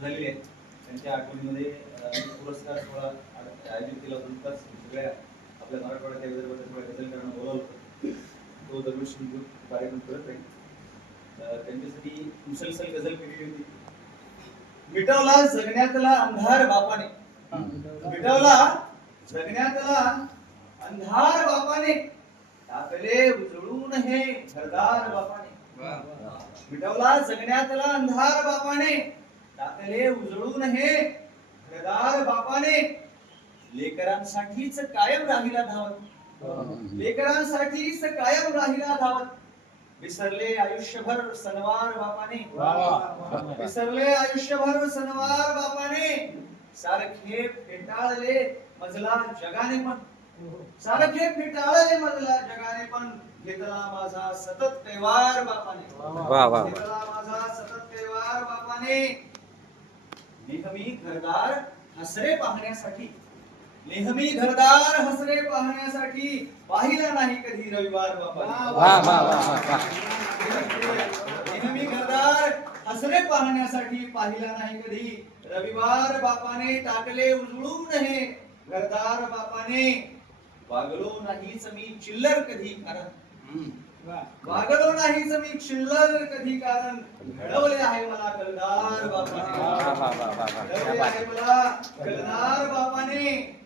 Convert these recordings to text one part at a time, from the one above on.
झालेली आहेत. त्यांच्या आठवणीमध्ये पुरस्कार सोहळा आयोजित केला होता. नुकताच सगळ्या आपल्या मराठवाड्याच्या विदर्भाच्या सगळ्या गझलकारांना बोलावलं होतं. तो दरवर्षी कार्यक्रम करत राहील. त्यांच्यासाठी मुसलसल गझल केलेली होती. मिटवला जगण्यातला अंधार बापाने, मिटवला जगण्यातला अंधार बापाने, टाकले उजळून हे घरदार बापाने. मिटवला जगण्यातला अंधार बापाने, टाकले उजळून हे घरदार बापाने. लेकरांसाठीच कायम राहिला धावत, लेकरांसाठीच कायम राहिला धावत. विसरले आयुष्यभर सणवार बापाने, विसरले आयुष्यभर सणवार बापाने. सारखे फेटाळले मजला जगाने पण, सारखे फेटाळले मजला जगाने पण. घेतला माझा सतत कैवार बापाने, घेतला माझा सतत कैवार बापाने. नेहमी घरदार हसरे पाहण्यासाठी, नेहमी घरदार हसरे पाहण्यासाठी. पाहिला नाही कधी रविवार बापाने, नेहमी घरदार हसरे पाहण्यासाठी. पाहिला नाही कधी रविवार बापाने. टाकले उजळून हे घरदार बापाने. वागलो नाहीच मी चिल्लर कधी कारण, वागलो नाहीच मी चिल्लर कधी कारण. घडवले आहे मला कलदार बापाने, घडवले आहे मला कलदार बापाने.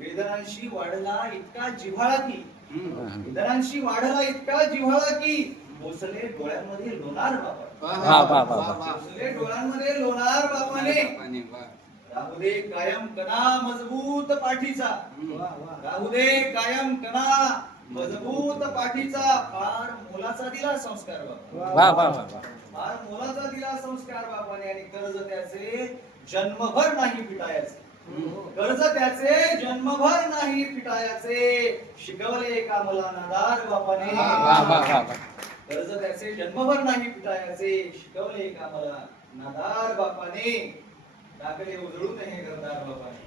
वेदनांशी वाढला इतका जिव्हाळा की, वेदनांशी वाढला इतका जिव्हाळा की. पोचले डोळ्यांमध्ये लोणार बापा, पोचले डोळ्यांमध्ये लोणार बापाने. राहू दे कायम कणा मजबूत पाठीचा, राहू दे कायम कणा मजबूत पाठीचा. फार मोलाचा दिला संस्कार बापा, फार मोलाचा दिला संस्कार बापाने. आणि कर्ज त्याचे जन्मभर नाही फिटायचे, कर्ज त्याचे जन्मभर नाही फिटायचे. शिकवले का मला नादार बापाने, कर्ज त्याचे जन्मभर नाही फिटायचे. शिकवले का मला नादार बापाने. टाकले उजळून हे घरदार बापाने.